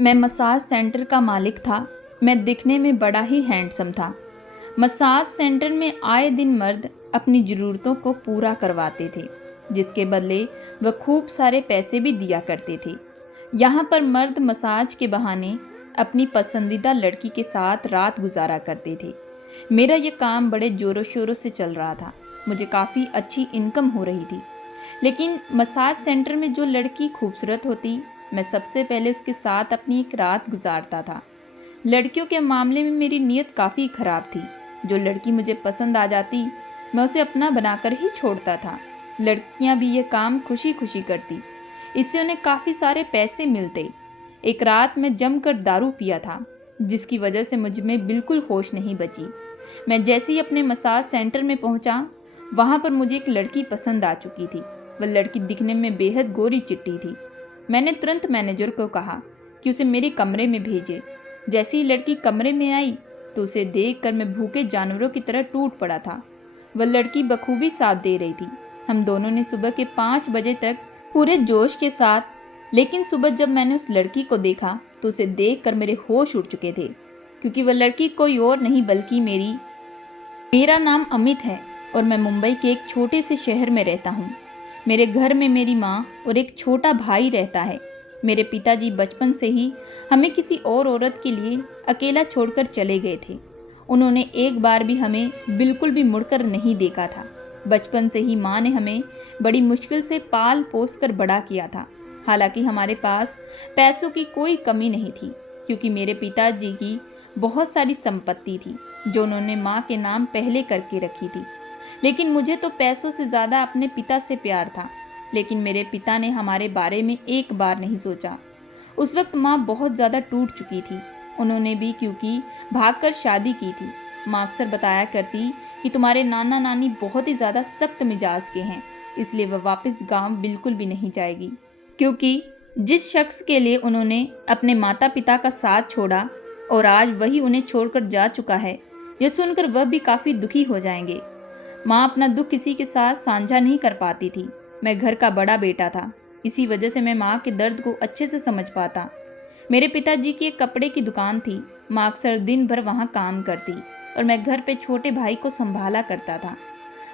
मैं massage centre का मालिक था। मैं दिखने में बड़ा ही हैंडसम था। मसाज सेंटर में आए दिन मर्द अपनी ज़रूरतों को पूरा करवाते थे, जिसके बदले वह खूब सारे पैसे भी दिया करते थे। यहाँ पर मर्द मसाज के बहाने अपनी पसंदीदा लड़की के साथ रात गुजारा करते थे। मेरा ये काम बड़े ज़ोरों शोरों से चल रहा था। मुझे काफ़ी अच्छी इनकम हो रही थी। लेकिन मसाज सेंटर में जो लड़की खूबसूरत होती, मैं सबसे पहले उसके साथ अपनी एक रात गुजारता था। लड़कियों के मामले में मेरी नीयत काफ़ी ख़राब थी। जो लड़की मुझे पसंद आ जाती, मैं उसे अपना बनाकर ही छोड़ता था। लड़कियां भी ये काम खुशी खुशी करती। इससे उन्हें काफ़ी सारे पैसे मिलते। एक रात मैं जमकर दारू पिया था, जिसकी वजह से मुझ में बिल्कुल होश नहीं बची। मैं जैसे ही अपने मसाज सेंटर में पहुंचा, वहां पर मुझे एक लड़की पसंद आ चुकी थी। वह लड़की दिखने में बेहद गोरी चिट्टी थी। मैंने तुरंत मैनेजर को कहा कि उसे मेरे कमरे में भेजे। जैसे ही लड़की कमरे में आई तो उसे देखकर मैं भूखे जानवरों की तरह टूट पड़ा था। वह लड़की बखूबी साथ दे रही थी। हम दोनों ने सुबह के 5 बजे तक पूरे जोश के साथ, लेकिन सुबह जब मैंने उस लड़की को देखा तो उसे देखकर मेरे होश उड़ चुके थे, क्योंकि वह लड़की कोई और नहीं बल्कि मेरा नाम अमित है और मैं मुंबई के एक छोटे से शहर में रहता हूँ। मेरे घर में मेरी माँ और एक छोटा भाई रहता है। मेरे पिताजी बचपन से ही हमें किसी और औरत के लिए अकेला छोड़कर चले गए थे। उन्होंने एक बार भी हमें बिल्कुल भी मुड़कर नहीं देखा था। बचपन से ही माँ ने हमें बड़ी मुश्किल से पाल पोस कर बड़ा किया था। हालांकि हमारे पास पैसों की कोई कमी नहीं थी, क्योंकि मेरे पिताजी की बहुत सारी संपत्ति थी जो उन्होंने माँ के नाम पहले करके रखी थी। लेकिन मुझे तो पैसों से ज़्यादा अपने पिता से प्यार था। लेकिन मेरे पिता ने हमारे बारे में एक बार नहीं सोचा। उस वक्त माँ बहुत ज़्यादा टूट चुकी थी। उन्होंने भी क्योंकि भागकर शादी की थी। माँ अक्सर बताया करती कि तुम्हारे नाना नानी बहुत ही ज़्यादा सख्त मिजाज के हैं, इसलिए वह वापस गांव बिल्कुल भी नहीं जाएगी, क्योंकि जिस शख्स के लिए उन्होंने अपने माता पिता का साथ छोड़ा और आज वही उन्हें छोड़कर जा चुका है, यह सुनकर वह भी काफ़ी दुखी हो जाएंगे। माँ अपना दुख किसी के साथ साझा नहीं कर पाती थी। मैं घर का बड़ा बेटा था, इसी वजह से मैं माँ के दर्द को अच्छे से समझ पाता। मेरे पिताजी की एक कपड़े की दुकान थी। माँ अक्सर दिन भर वहाँ काम करती और मैं घर पे छोटे भाई को संभाला करता था।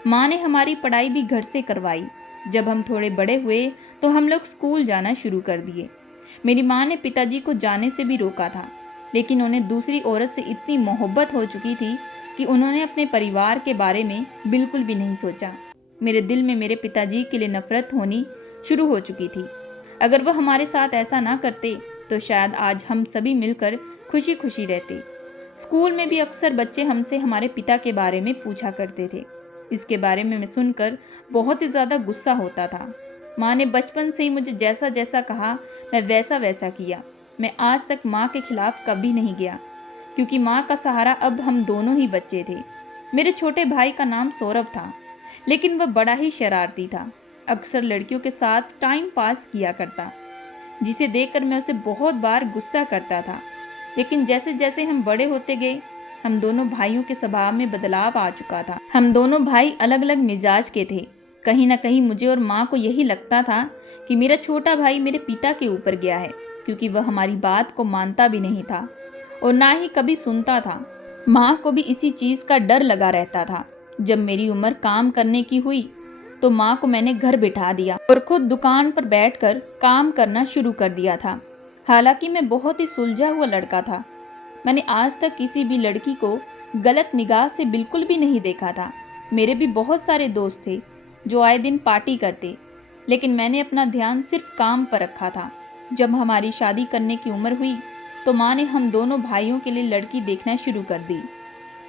माँ ने हमारी पढ़ाई भी घर से करवाई। जब हम थोड़े बड़े हुए तो हम लोग स्कूल जाना शुरू कर दिए। मेरी माँ ने पिताजी को जाने से भी रोका था, लेकिन उन्हें दूसरी औरत से इतनी मोहब्बत हो चुकी थी कि उन्होंने अपने परिवार के बारे में बिल्कुल भी नहीं सोचा। मेरे दिल में मेरे पिताजी के लिए नफरत होनी शुरू हो चुकी थी। अगर वह हमारे साथ ऐसा ना करते तो शायद आज हम सभी मिलकर खुशी खुशी रहते। स्कूल में भी अक्सर बच्चे हमसे हमारे पिता के बारे में पूछा करते थे। इसके बारे में मैं सुनकर बहुत ही ज़्यादा गुस्सा होता था। माँ ने बचपन से ही मुझे जैसा जैसा कहा मैं वैसा वैसा किया। मैं आज तक माँ के खिलाफ कभी नहीं गया, क्योंकि माँ का सहारा अब हम दोनों ही बच्चे थे। मेरे छोटे भाई का नाम सौरभ था, लेकिन वह बड़ा ही शरारती था। अक्सर लड़कियों के साथ टाइम पास किया करता, जिसे देखकर मैं उसे बहुत बार गुस्सा करता था। लेकिन जैसे जैसे हम बड़े होते गए, हम दोनों भाइयों के स्वभाव में बदलाव आ चुका था। हम दोनों भाई अलग अलग मिजाज के थे। कहीं ना कहीं मुझे और माँ को यही लगता था कि मेरा छोटा भाई मेरे पिता के ऊपर गया है, क्योंकि वह हमारी बात को मानता भी नहीं था और ना ही कभी सुनता था। माँ को भी इसी चीज़ का डर लगा रहता था। जब मेरी उम्र काम करने की हुई तो माँ को मैंने घर बिठा दिया और खुद दुकान पर बैठकर काम करना शुरू कर दिया था। हालांकि मैं बहुत ही सुलझा हुआ लड़का था। मैंने आज तक किसी भी लड़की को गलत निगाह से बिल्कुल भी नहीं देखा था। मेरे भी बहुत सारे दोस्त थे जो आए दिन पार्टी करते, लेकिन मैंने अपना ध्यान सिर्फ काम पर रखा था। जब हमारी शादी करने की उम्र हुई तो माँ ने हम दोनों भाइयों के लिए लड़की देखना शुरू कर दी।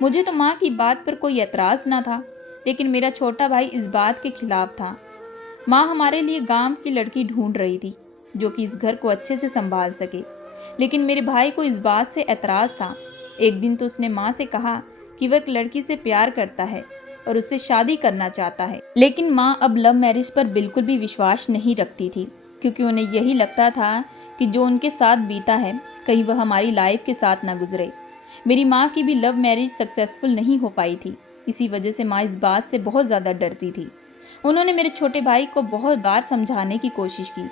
मुझे तो माँ की बात पर कोई एतराज़ ना था, लेकिन मेरा छोटा भाई इस बात के खिलाफ था। माँ हमारे लिए गांव की लड़की ढूंढ रही थी जो कि इस घर को अच्छे से संभाल सके, लेकिन मेरे भाई को इस बात से एतराज़ था। एक दिन तो उसने माँ से कहा कि वह एक लड़की से प्यार करता है और उससे शादी करना चाहता है। लेकिन माँ अब लव मैरिज पर बिल्कुल भी विश्वास नहीं रखती थी, क्योंकि उन्हें यही लगता था कि जो उनके साथ बीता है कहीं वह हमारी लाइफ के साथ ना गुजरे। मेरी माँ की भी लव मैरिज सक्सेसफुल नहीं हो पाई थी। इसी वजह से माँ इस बात से बहुत ज़्यादा डरती थी। उन्होंने मेरे छोटे भाई को बहुत बार समझाने की कोशिश की,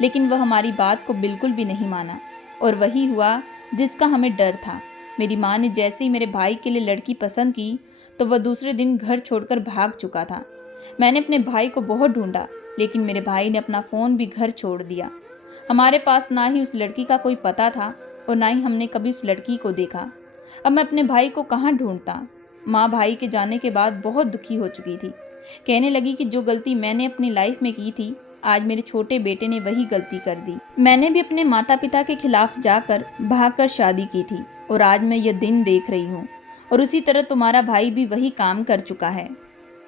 लेकिन वह हमारी बात को बिल्कुल भी नहीं माना। और वही हुआ जिसका हमें डर था। मेरी माँ ने जैसे ही मेरे भाई के लिए लड़की पसंद की तो वह दूसरे दिन घर छोड़कर भाग चुका था। मैंने अपने भाई को बहुत ढूंढा, लेकिन मेरे भाई ने अपना फ़ोन भी घर छोड़ दिया। हमारे पास ना ही उस लड़की का कोई पता था और ना ही हमने कभी उस लड़की को देखा। अब मैं अपने भाई को कहाँ ढूंढता। माँ भाई के जाने के बाद बहुत दुखी हो चुकी थी। कहने लगी कि जो गलती मैंने अपनी लाइफ में की थी, आज मेरे छोटे बेटे ने वही गलती कर दी। मैंने भी अपने माता पिता के खिलाफ जाकर भागकर शादी की थी और आज मैं यह दिन देख रही हूँ। और उसी तरह तुम्हारा भाई भी वही काम कर चुका है।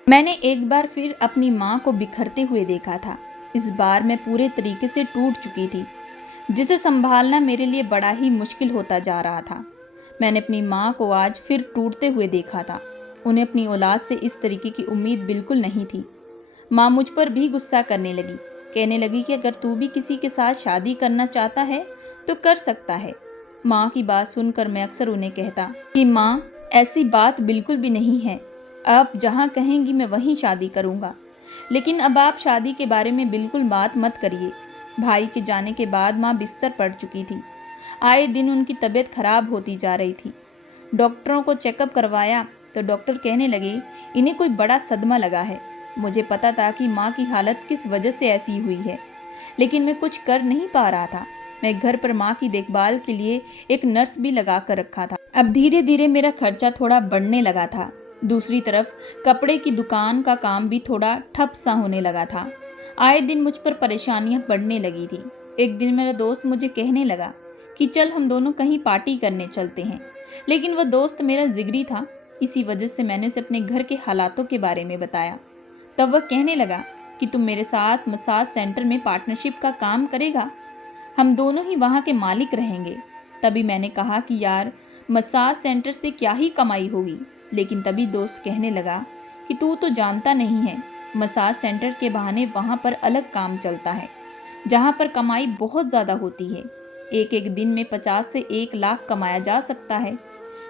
मैंने एक बार फिर अपनी माँ को बिखरते हुए देखा था। इस बार मैं पूरे तरीके से टूट चुकी थी, जिसे संभालना मेरे लिए बड़ा ही मुश्किल होता जा रहा था। मैंने अपनी माँ को आज फिर टूटते हुए देखा था। उन्हें अपनी औलाद से इस तरीके की उम्मीद बिल्कुल नहीं थी। माँ मुझ पर भी गुस्सा करने लगी। कहने लगी कि अगर तू भी किसी के साथ शादी करना चाहता है तो कर सकता है। माँ की बात सुनकर मैं अक्सर उन्हें कहता कि माँ, ऐसी बात बिल्कुल भी नहीं है। आप जहाँ कहेंगी मैं वहीं शादी करूँगा, लेकिन अब आप शादी के बारे में बिल्कुल बात मत करिए। भाई के जाने के बाद माँ बिस्तर पड़ चुकी थी। आए दिन उनकी तबीयत खराब होती जा रही थी। डॉक्टरों को चेकअप करवाया तो डॉक्टर कहने लगे इन्हें कोई बड़ा सदमा लगा है। मुझे पता था कि माँ की हालत किस वजह से ऐसी हुई है, लेकिन मैं कुछ कर नहीं पा रहा था। मैं घर पर माँ की देखभाल के लिए एक नर्स भी लगा कर रखा था। अब धीरे धीरे मेरा खर्चा थोड़ा बढ़ने लगा था। दूसरी तरफ कपड़े की दुकान का काम भी थोड़ा ठप सा होने लगा था। आए दिन मुझ पर परेशानियां बढ़ने लगी थी। एक दिन मेरा दोस्त मुझे कहने लगा कि चल हम दोनों कहीं पार्टी करने चलते हैं, लेकिन वह दोस्त मेरा जिगरी था। इसी वजह से मैंने उसे अपने घर के हालातों के बारे में बताया। तब वह कहने लगा कि तुम मेरे साथ मसाज सेंटर में पार्टनरशिप का काम करेगा, हम दोनों ही वहाँ के मालिक रहेंगे। तभी मैंने कहा कि यार, मसाज सेंटर से क्या ही कमाई होगी। लेकिन तभी दोस्त कहने लगा कि तू तो जानता नहीं है, मसाज सेंटर के बहाने वहाँ पर अलग काम चलता है, जहाँ पर कमाई बहुत ज़्यादा होती है। एक एक दिन में 50 से 1 लाख कमाया जा सकता है।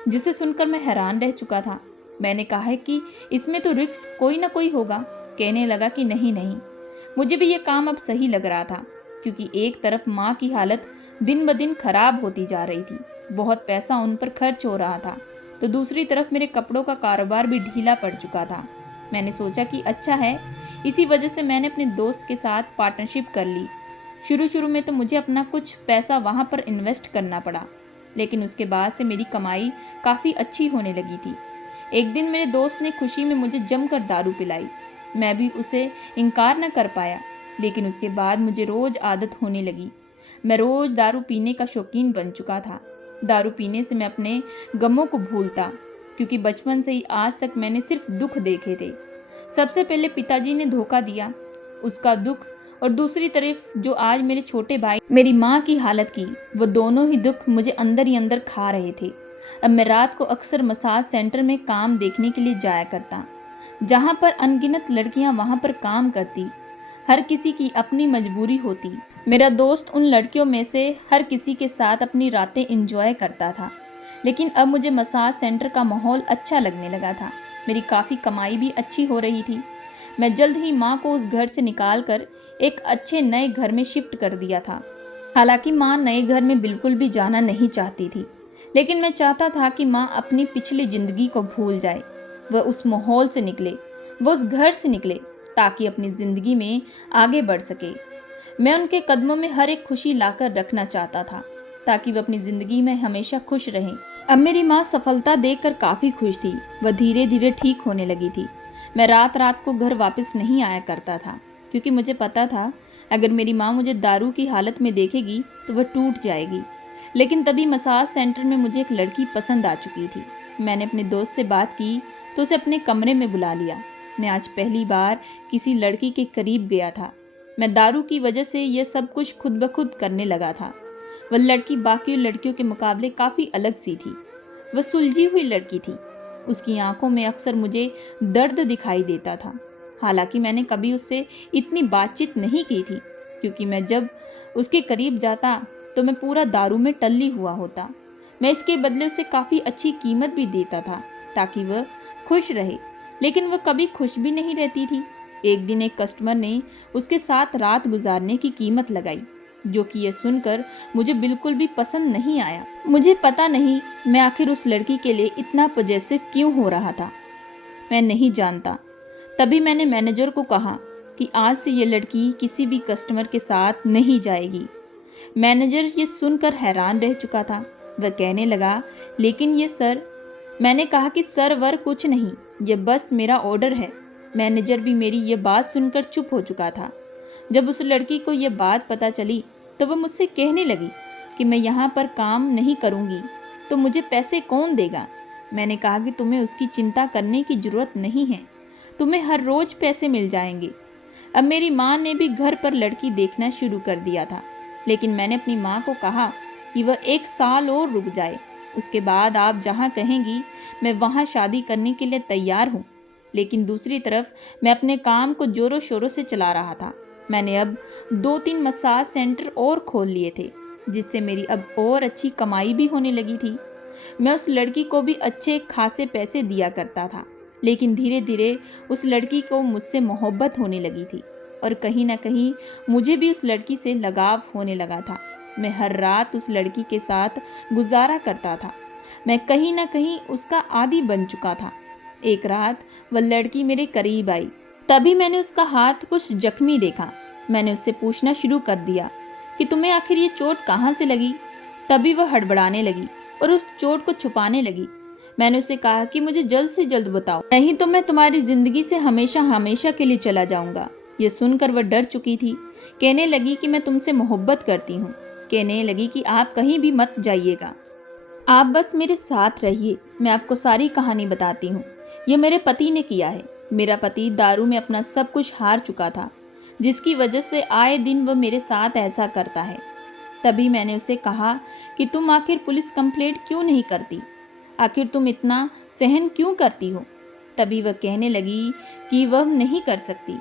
जिसे सुनकर मैं हैरान रह चुका था। मैंने कहा है कि इसमें तो रिस्क कोई ना कोई होगा। कहने लगा कि नहीं नहीं, मुझे भी ये काम अब सही लग रहा था, क्योंकि एक तरफ माँ की हालत दिन ब दिन खराब होती जा रही थी, बहुत पैसा उन पर खर्च हो रहा था, तो दूसरी तरफ मेरे कपड़ों का कारोबार भी ढीला पड़ चुका था। मैंने सोचा कि अच्छा है, इसी वजह से मैंने अपने दोस्त के साथ पार्टनरशिप कर ली। शुरू में तो मुझे अपना कुछ पैसा वहाँ पर इन्वेस्ट करना पड़ा, लेकिन उसके बाद से मेरी कमाई काफ़ी अच्छी होने लगी थी। एक दिन मेरे दोस्त ने खुशी में मुझे जमकर दारू पिलाई। मैं भी उसे इनकार न कर पाया, लेकिन उसके बाद मुझे रोज़ आदत होने लगी। मैं रोज़ दारू पीने का शौकीन बन चुका था। दारू पीने से मैं अपने गमों को भूलता, क्योंकि बचपन से ही आज तक मैंने सिर्फ दुख देखे थे। सबसे पहले पिताजी ने धोखा दिया, उसका दुख, और दूसरी तरफ जो आज मेरे छोटे भाई मेरी माँ की हालत की, वो दोनों ही दुख मुझे अंदर ही अंदर खा रहे थे। अब मैं रात को अक्सर मसाज सेंटर में काम देखने के लिए जाया करता, जहाँ पर अनगिनत लड़कियाँ वहाँ पर काम करती। हर किसी की अपनी मजबूरी होती। मेरा दोस्त उन लड़कियों में से हर किसी के साथ अपनी रातें एंजॉय करता था। लेकिन अब मुझे मसाज सेंटर का माहौल अच्छा लगने लगा था। मेरी काफ़ी कमाई भी अच्छी हो रही थी। मैं जल्द ही माँ को उस घर से निकाल कर एक अच्छे नए घर में शिफ्ट कर दिया था। हालांकि माँ नए घर में बिल्कुल भी जाना नहीं चाहती थी, लेकिन मैं चाहता था कि माँ अपनी पिछली ज़िंदगी को भूल जाए, वह उस माहौल से निकले, वह उस घर से निकले, ताकि अपनी ज़िंदगी में आगे बढ़ सके। मैं उनके कदमों में हर एक खुशी लाकर रखना चाहता था, ताकि वह अपनी ज़िंदगी में हमेशा खुश रहें। अब मेरी माँ सफलता देखकर काफ़ी खुश थी। वह धीरे धीरे ठीक होने लगी थी। मैं रात रात को घर वापस नहीं आया करता था, क्योंकि मुझे पता था अगर मेरी माँ मुझे दारू की हालत में देखेगी तो वह टूट जाएगी। लेकिन तभी मसाज सेंटर में मुझे एक लड़की पसंद आ चुकी थी। मैंने अपने दोस्त से बात की तो उसे अपने कमरे में बुला लिया। मैं आज पहली बार किसी लड़की के करीब गया था। मैं दारू की वजह से यह सब कुछ खुद ब खुद करने लगा था। वह लड़की बाकी लड़कियों के मुकाबले काफ़ी अलग सी थी। वह सुलझी हुई लड़की थी। उसकी आंखों में अक्सर मुझे दर्द दिखाई देता था। हालांकि मैंने कभी उससे इतनी बातचीत नहीं की थी, क्योंकि मैं जब उसके करीब जाता तो मैं पूरा दारू में टल्ली हुआ होता। मैं इसके बदले उसे काफ़ी अच्छी कीमत भी देता था, ताकि वह खुश रहे, लेकिन वह कभी खुश भी नहीं रहती थी। एक दिन एक कस्टमर ने उसके साथ रात गुजारने की कीमत लगाई। जो कि यह सुनकर मुझे बिल्कुल भी पसंद नहीं आया। मुझे पता नहीं मैं आखिर उस लड़की के लिए इतना पॉजेसिव क्यों हो रहा था। मैं नहीं जानता। तभी मैंने मैनेजर को कहा कि आज से ये लड़की किसी भी कस्टमर के साथ नहीं जाएगी। मैनेजर ये सुनकर हैरान रह चुका था। वह कहने लगा, लेकिन ये सर। मैंने कहा कि सर वर कुछ नहीं, ये बस मेरा ऑर्डर है। मैनेजर भी मेरी ये बात सुनकर चुप हो चुका था। जब उस लड़की को यह बात पता चली तो वह मुझसे कहने लगी कि मैं यहाँ पर काम नहीं करूँगी तो मुझे पैसे कौन देगा। मैंने कहा कि तुम्हें उसकी चिंता करने की ज़रूरत नहीं है, तुम्हें हर रोज़ पैसे मिल जाएंगे। अब मेरी माँ ने भी घर पर लड़की देखना शुरू कर दिया था, लेकिन मैंने अपनी माँ को कहा कि वह 1 साल और रुक जाए, उसके बाद आप जहाँ कहेंगी मैं वहाँ शादी करने के लिए तैयार हूँ। लेकिन दूसरी तरफ मैं अपने काम को ज़ोरों शोरों से चला रहा था। मैंने अब 2-3 मसाज सेंटर और खोल लिए थे, जिससे मेरी अब और अच्छी कमाई भी होने लगी थी। मैं उस लड़की को भी अच्छे खासे पैसे दिया करता था, लेकिन धीरे धीरे उस लड़की को मुझसे मोहब्बत होने लगी थी और कहीं ना कहीं मुझे भी उस लड़की से लगाव होने लगा था। मैं हर रात उस लड़की के साथ गुजारा करता था। मैं कहीं ना कहीं उसका आदी बन चुका था। एक रात वह लड़की मेरे करीब आई, तभी मैंने उसका हाथ कुछ जख्मी देखा। मैंने उससे पूछना शुरू कर दिया कि तुम्हें आखिर ये चोट कहाँ से लगी। तभी वह हड़बड़ाने लगी और उस चोट को छुपाने लगी। मैंने उससे कहा कि मुझे जल्द से जल्द बताओ, नहीं तो मैं तुम्हारी जिंदगी से हमेशा हमेशा के लिए चला जाऊंगा। ये सुनकर वह डर चुकी थी। कहने लगी कि मैं तुमसे मोहब्बत करती हूँ। कहने लगी कि आप कहीं भी मत जाइएगा, आप बस मेरे साथ रहिए, मैं आपको सारी कहानी बताती हूँ। यह मेरे पति ने किया है। मेरा पति दारू में अपना सब कुछ हार चुका था, जिसकी वजह से आए दिन वह मेरे साथ ऐसा करता है। तभी मैंने उसे कहा कि तुम आखिर पुलिस कंप्लेंट क्यों नहीं करती, आखिर तुम इतना सहन क्यों करती हो। तभी वह कहने लगी कि वह नहीं कर सकती,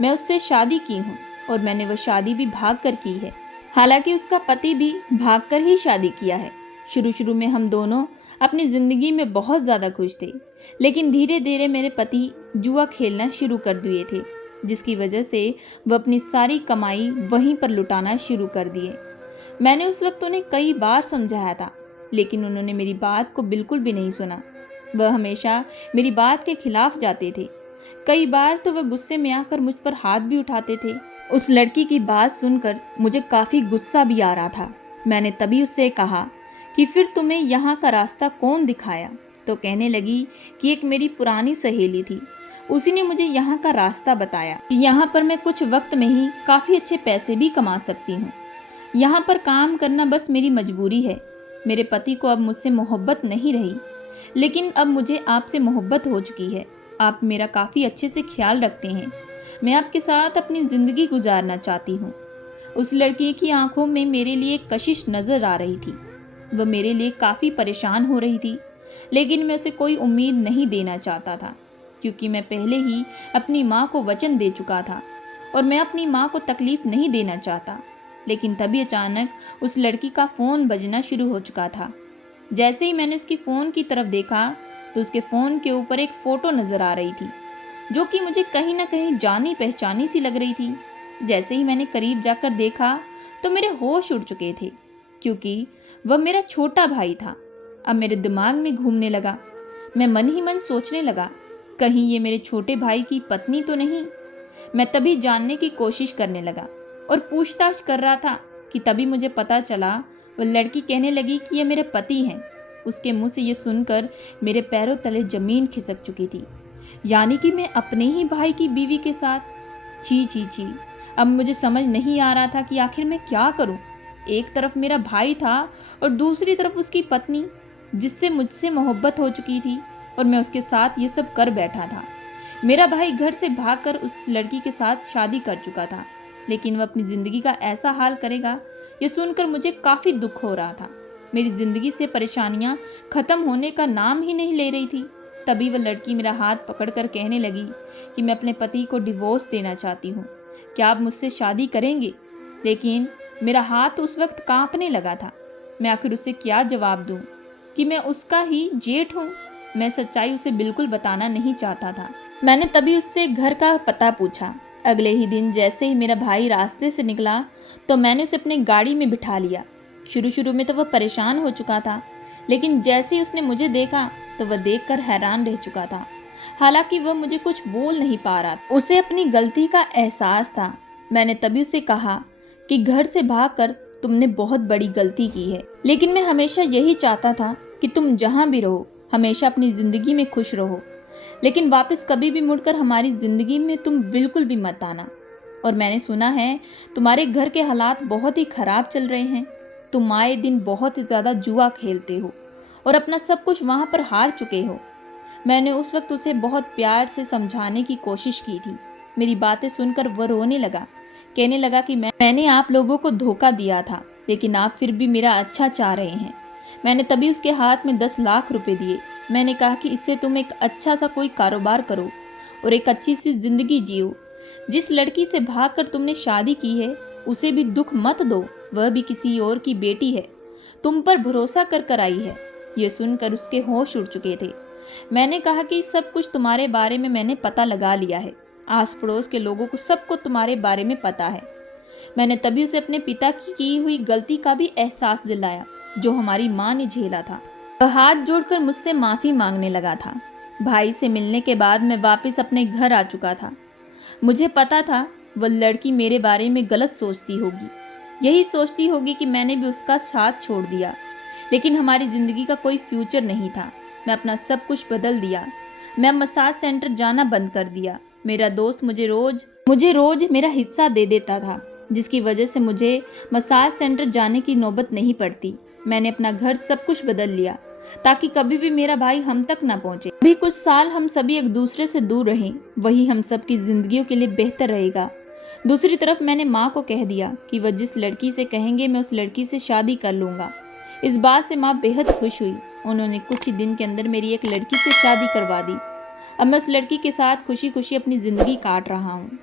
मैं उससे शादी की हूँ और मैंने वह शादी भी भाग कर की है। हालांकि उसका पति भी भाग कर ही शादी किया है। शुरू शुरू में हम दोनों अपनी ज़िंदगी में बहुत ज़्यादा खुश थे, लेकिन धीरे धीरे मेरे पति जुआ खेलना शुरू कर दिए थे, जिसकी वजह से वह अपनी सारी कमाई वहीं पर लुटाना शुरू कर दिए। मैंने उस वक्त उन्हें कई बार समझाया था, लेकिन उन्होंने मेरी बात को बिल्कुल भी नहीं सुना। वह हमेशा मेरी बात के खिलाफ जाते थे। कई बार तो वह गुस्से में आकर मुझ पर हाथ भी उठाते थे। उस लड़की की बात सुनकर मुझे काफ़ी गुस्सा भी आ रहा था। मैंने तभी उससे कहा कि फिर तुम्हें यहाँ का रास्ता कौन दिखाया। तो कहने लगी कि एक मेरी पुरानी सहेली थी, उसी ने मुझे यहाँ का रास्ता बताया कि यहाँ पर मैं कुछ वक्त में ही काफ़ी अच्छे पैसे भी कमा सकती हूँ। यहाँ पर काम करना बस मेरी मजबूरी है। मेरे पति को अब मुझसे मोहब्बत नहीं रही, लेकिन अब मुझे आपसे मोहब्बत हो चुकी है। आप मेरा काफ़ी अच्छे से ख्याल रखते हैं। मैं आपके साथ अपनी ज़िंदगी गुजारना चाहती हूँ। उस लड़की की आंखों में मेरे लिए कशिश नज़र आ रही थी। वह मेरे लिए काफ़ी परेशान हो रही थी, लेकिन मैं उसे कोई उम्मीद नहीं देना चाहता था, क्योंकि मैं पहले ही अपनी माँ को वचन दे चुका था और मैं अपनी माँ को तकलीफ़ नहीं देना चाहता। लेकिन तभी अचानक उस लड़की का फ़ोन बजना शुरू हो चुका था। जैसे ही मैंने उसकी फ़ोन की तरफ देखा तो उसके फ़ोन के ऊपर एक फ़ोटो नज़र आ रही थी, जो कि मुझे कहीं ना कहीं जानी पहचानी सी लग रही थी। जैसे ही मैंने करीब जाकर देखा तो मेरे होश उड़ चुके थे, क्योंकि वह मेरा छोटा भाई था। अब मेरे दिमाग में घूमने लगा। मैं मन ही मन सोचने लगा, कहीं ये मेरे छोटे भाई की पत्नी तो नहीं। मैं तभी जानने की कोशिश करने लगा और पूछताछ कर रहा था कि तभी मुझे पता चला, वह लड़की कहने लगी कि ये मेरे पति हैं। उसके मुंह से ये सुनकर मेरे पैरों तले ज़मीन खिसक चुकी थी। यानी कि मैं अपने ही भाई की बीवी के साथ। छी छी छी। अब मुझे समझ नहीं आ रहा था कि आखिर मैं क्या करूं। एक तरफ मेरा भाई था और दूसरी तरफ उसकी पत्नी, जिससे मुझसे मोहब्बत हो चुकी थी, और मैं उसके साथ ये सब कर बैठा था। मेरा भाई घर से भागकर उस लड़की के साथ शादी कर चुका था, लेकिन वह अपनी ज़िंदगी का ऐसा हाल करेगा, ये सुनकर मुझे काफ़ी दुख हो रहा था। मेरी ज़िंदगी से परेशानियाँ ख़त्म होने का नाम ही नहीं ले रही थी। तभी वह लड़की मेरा हाथ पकड़कर कहने लगी कि मैं अपने पति को डिवोर्स देना चाहती हूँ, क्या आप मुझसे शादी करेंगे। लेकिन मेरा हाथ उस वक्त कांपने लगा था। मैं आखिर उसे क्या जवाब दूँ कि मैं उसका ही जेठ हूँ। मैं सच्चाई उसे बिल्कुल बताना नहीं चाहता था। मैंने तभी उससे घर का पता पूछा। अगले ही दिन जैसे ही मेरा भाई रास्ते से निकला तो मैंने उसे अपनी गाड़ी में बिठा लिया। शुरू शुरू में तो वह परेशान हो चुका था, लेकिन जैसे ही उसने मुझे देखा तो वह देखकर हैरान रह चुका था। हालांकि वह मुझे कुछ बोल नहीं पा रहा, उसे अपनी गलती का एहसास था। मैंने तभी उसे कहा कि घर से भागकर तुमने बहुत बड़ी गलती की है, लेकिन मैं हमेशा यही चाहता था कि तुम जहाँ भी रहो हमेशा अपनी ज़िंदगी में खुश रहो, लेकिन वापस कभी भी मुड़कर हमारी ज़िंदगी में तुम बिल्कुल भी मत आना। और मैंने सुना है तुम्हारे घर के हालात बहुत ही ख़राब चल रहे हैं। तुम आए दिन बहुत ही ज़्यादा जुआ खेलते हो और अपना सब कुछ वहाँ पर हार चुके हो। मैंने उस वक्त उसे बहुत प्यार से समझाने की कोशिश की थी। मेरी बातें सुनकर वह रोने लगा, कहने लगा कि मैंने आप लोगों को धोखा दिया था, लेकिन आप फिर भी मेरा अच्छा चाह रहे हैं। मैंने तभी उसके हाथ में 10 लाख रुपए दिए। मैंने कहा कि इससे तुम एक अच्छा सा कोई कारोबार करो और एक अच्छी सी जिंदगी जियो। जिस लड़की से भागकर तुमने शादी की है उसे भी दुख मत दो, वह भी किसी और की बेटी है, तुम पर भरोसा कर आई है। ये सुनकर उसके होश उड़ चुके थे। मैंने कहा कि सब कुछ तुम्हारे बारे में मैंने पता लगा लिया है, आस पड़ोस के लोगों को सबको तुम्हारे बारे में पता है। मैंने तभी उसे अपने पिता की हुई गलती का भी एहसास दिलाया जो हमारी माँ ने झेला था। वह हाथ जोड़कर मुझसे माफ़ी मांगने लगा था। भाई से मिलने के बाद मैं वापस अपने घर आ चुका था। मुझे पता था वह लड़की मेरे बारे में गलत सोचती होगी, यही सोचती होगी कि मैंने भी उसका साथ छोड़ दिया, लेकिन हमारी ज़िंदगी का कोई फ्यूचर नहीं था। मैं अपना सब कुछ बदल दिया। मैं मसाज सेंटर जाना बंद कर दिया। मेरा दोस्त मुझे रोज मेरा हिस्सा दे देता था, जिसकी वजह से मुझे मसाज सेंटर जाने की नौबत नहीं पड़ती। मैंने अपना घर सब कुछ बदल लिया ताकि कभी भी मेरा भाई हम तक ना पहुंचे। अभी कुछ साल हम सभी एक दूसरे से दूर रहें, वही हम सब की जिंदगियों के लिए बेहतर रहेगा। दूसरी तरफ मैंने माँ को कह दिया कि वह जिस लड़की से कहेंगे मैं उस लड़की से शादी कर लूँगा। इस बात से माँ बेहद खुश हुई। उन्होंने कुछ ही दिन के अंदर मेरी एक लड़की से शादी करवा दी। अब मैं उस लड़की के साथ खुशी खुशी अपनी ज़िंदगी काट रहा हूँ।